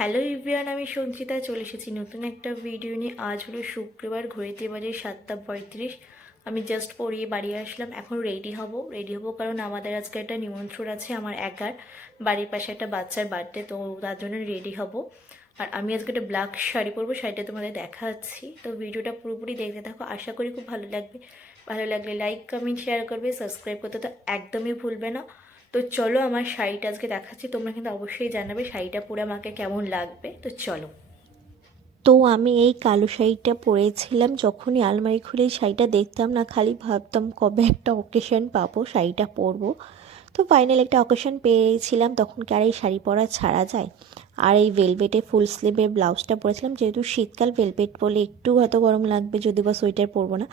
Hello everyone, আমি সঞ্চিতা চলে এসেছি নতুন একটা ভিডিও নিয়ে। আজ হলো শুক্রবার, ঘড়িতে বাজে 7:35। আমি জাস্ট পড়িয়ে বাড়ি আসলাম। এখন রেডি হব কারণ আমাদের আজকে একটা নিমন্ত্রণ আছে আমার একার। বাড়ির পাশে একটা বাচ্চার বার্থডে, তো তার জন্য রেডি হব। আর আমি আজকে একটা ব্ল্যাক শাড়ি পরবো, শাড়িটা তোমাদের দেখাচ্ছি। তো ভিডিওটা পুরোপুরি দেখতে থাকো, আশা করি খুব ভালো লাগবে। ভালো লাগলে লাইক কমেন্ট শেয়ার করবে, সাবস্ক্রাইব করতে তো একদমই ভুলবে না। তো চলো, আমার শাড়িটা আজকে দেখাচ্ছি, তোমরা কিন্তু অবশ্যই জানাবে শাড়িটা পরে আমাকে কেমন লাগবে। তো চলো। তো আমি এই কালো শাড়িটা পরেছিলাম, যখনই আলমারি খুলে এই শাড়িটা দেখতাম না, খালি ভাবতাম কবে একটা অকেশন পাবো শাড়িটা পরবো। তো ফাইনাল একটা অকেশন পেয়েছিলাম, তখন কি আর এই শাড়ি পরা ছাড়া যায়। আর এই ভেলভেটে ফুল স্লিভের ব্লাউজটা পরেছিলাম, যেহেতু শীতকাল ভেলভেট পরলে একটু হয়তো গরম লাগবে, যদি বা সোয়েটার পরবো না।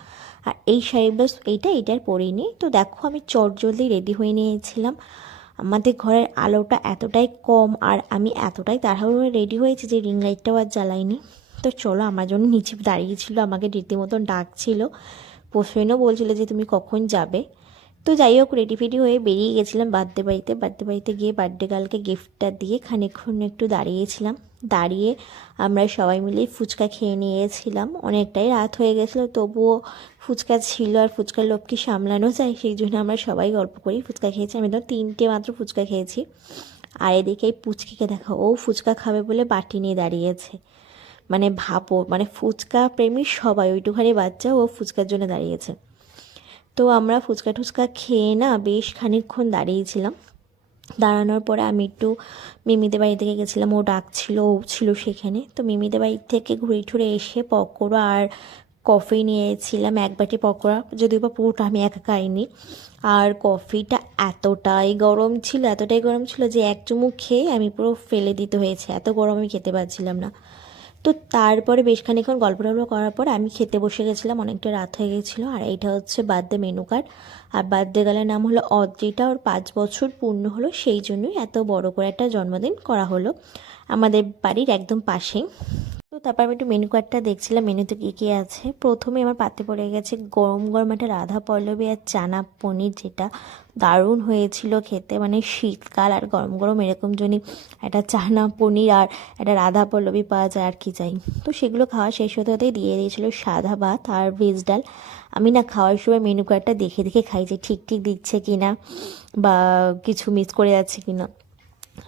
আর এই শাড়ি ব্লাউজ এইটার পরিনি। তো দেখো, আমি চটজলদি রেডি হয়ে নিয়েছিলাম। আমাদের ঘরের আলোটা এতটাই কম আর আমি এতটাই তাড়াহুড়ো রেডি হয়েছি যে রিং লাইটটাও আর জ্বালাইনি। তো চলো, আমার জন্য নিচে দাঁড়িয়েছিল, আমাকে রীতিমতন ডাকছিল, পোষণও বলছিল যে তুমি কখন যাবে। তো যাই হোক, রেডি ফেডি হয়ে বেরিয়ে গেছিলাম বার্থডে বাড়িতে গিয়ে বার্থডে গার্লকে গিফটটা দিয়ে খানিকক্ষণ একটু দাঁড়িয়েছিলাম। দাঁড়িয়ে আমরা সবাই মিলে ফুচকা খেয়ে নিয়েছিলাম। অনেকটাই রাত হয়ে গেছিলো, তবুও ফুচকা ছিল আর ফুচকার লোভ কি সামলানো যায়, সেই জন্য আমরা সবাই গল্প করি ফুচকা খেয়েছি। আমি তো 3টে মাত্র ফুচকা খেয়েছি। আর এদিকে এই পুচকিকে দেখো, ও ফুচকা খাবে বলে বাটি নিয়ে দাঁড়িয়েছে। মানে ভাবো, মানে ফুচকা প্রেমী সবাই, ওইটুখানি বাচ্চা ও ফুচকার জন্য দাঁড়িয়েছে। তো আমরা ফুচকা টুচকা খেয়ে না বেশ খানিকক্ষণ দাঁড়িয়েছিলাম। দাঁড়ানোর পরে আমি একটু মিমিদের বাড়ি থেকে গেছিলাম, ও ডাকছিল, ও ছিল সেখানে। তো মিমিদের বাড়ি থেকে ঘুরে ঠুরে এসে পকোড়া আর কফি নিয়েছিলাম, এক বাটি পকোড়া, যদিও বা পুরোটা আমি একা খাইনি। আর কফিটা এতটাই গরম ছিল যে এক চুমুক খেয়ে আমি পুরো ফেলে দিতে হয়েছে, এত গরম আমি খেতে পারছিলাম না। তো তারপরে বেশ খানিকক্ষণ গল্প টল্প করার পর আমি খেতে বসে গেছিলাম, অনেকটা রাত হয়ে গেছিলো। আর এইটা হচ্ছে বার্থডে মেনু কার্ড। আর বার্থডে গার্লের নাম হলো অদ্রিতা, ওর 5 বছর পূর্ণ হলো, সেই জন্যই এত বড় করে একটা জন্মদিন করা হলো আমাদের বাড়ির একদম পাশেই। তো তারপর আমি একটু মেনু কার্ডটা দেখছিলাম, মেনুতে কী কী আছে। প্রথমে আমার পাতে পড়ে গেছে গরম গরম একটা রাধা পল্লবী আর চানা পনির, যেটা দারুণ হয়েছিল খেতে। মানে শীতকাল আর গরম গরম এরকম জন্যই একটা চানা পনির আর একটা রাধা পল্লবী পাওয়া যায়, আর কি চাই। তো সেগুলো খাওয়া শেষ হতে হতেই দিয়ে দিয়েছিলো সাদা ভাত আর ভেজ ডাল। আমি না খাওয়ার সময় মেনু কার্ডটা দেখে দেখে খাই যে ঠিক ঠিক দিচ্ছে কি না, বা কিছু মিস করে যাচ্ছে কি না।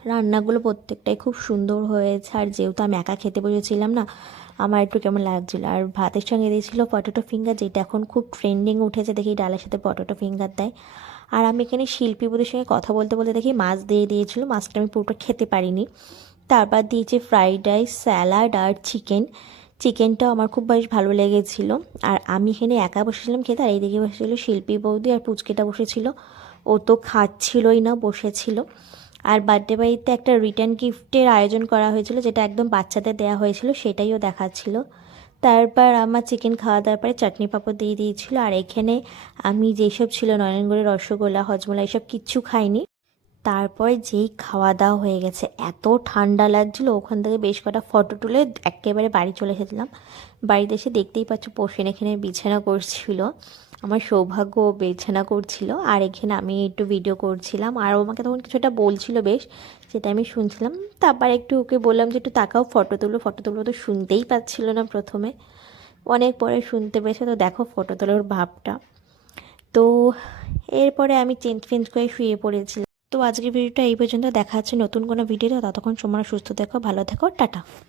রান্নাগুলো প্রত্যেকটাই খুব সুন্দর হয়েছে। আর যেহেতু আমি একা খেতে বসেছিলাম না, আমার একটু কেমন লাগছিলো। আর ভাতের সঙ্গে দিয়েছিলো পটেটো ফিঙ্গার, যেটা এখন খুব ট্রেন্ডিং উঠেছে, দেখি ডালের সাথে পটেটো ফিঙ্গার দেয়। আর আমি এখানে শিল্পী বৌদির সঙ্গে কথা বলতে বলতে দেখি মাছ দিয়ে দিয়েছিলো, মাছটা আমি পুরোটা খেতে পারিনি। তারপর দিয়েছে ফ্রাইড রাইস, স্যালাড আর চিকেনটাও আমার খুব বেশ ভালো লেগেছিলো। আর আমি এখানে একা বসেছিলাম খেতে, আর এইদিকে বসেছিলো শিল্পী বৌদি, আর পুচকেটা বসেছিল, ও তো খাচ্ছিলই না, বসেছিল। আর বার্থডে বাড়িতে একটা রিটার্ন গিফটের আয়োজন করা হয়েছিল, যেটা একদম বাচ্চাদের দেওয়া হয়েছিল, সেটাইও দেখাচ্ছিল। তারপর আমার চিকেন খাওয়া দাওয়ার পরে চাটনি পাঁপড় দিয়ে দিয়েছিল। আর এখানে আমি যেসব ছিল নয়নগুড়ের রসগোল্লা, হজমোলা, এসব কিচ্ছু খাইনি। তারপরে যেই খাওয়া দাওয়া হয়ে গেছে, এত ঠান্ডা লাগছিলো, ওখান থেকে বেশ কটা ফটো তুলে একেবারে বাড়ি চলে এসেছিলাম। বাড়িতে এসে দেখতেই পাচ্ছ পোষণ এখানে বিছানা করছিল, আমার সৌভাগ্য ও বিছানা করছিল। আর এখানে আমি একটু ভিডিও করছিলাম, আর ও আমাকে তখন কিছুটা বলছিল বেশ, সেটা আমি শুনছিলাম। তারপর একটু ওকে বললাম যে একটু তাকাও, ফটো তুলো। তো শুনতেই পাচ্ছিল না প্রথমে, অনেক পরে শুনতে পেয়েছে। তো দেখো ফটো তোলার ভাবটা। তো এরপরে আমি চেঞ্জ ফেঞ্জ করে শুয়ে পড়েছিলাম। তো আজকের ভিডিওটা এই পর্যন্ত, দেখা হচ্ছে নতুন কোনো ভিডিওতে। ততক্ষণ সময় সুস্থ থেকো, ভালো থেকো, টাটা।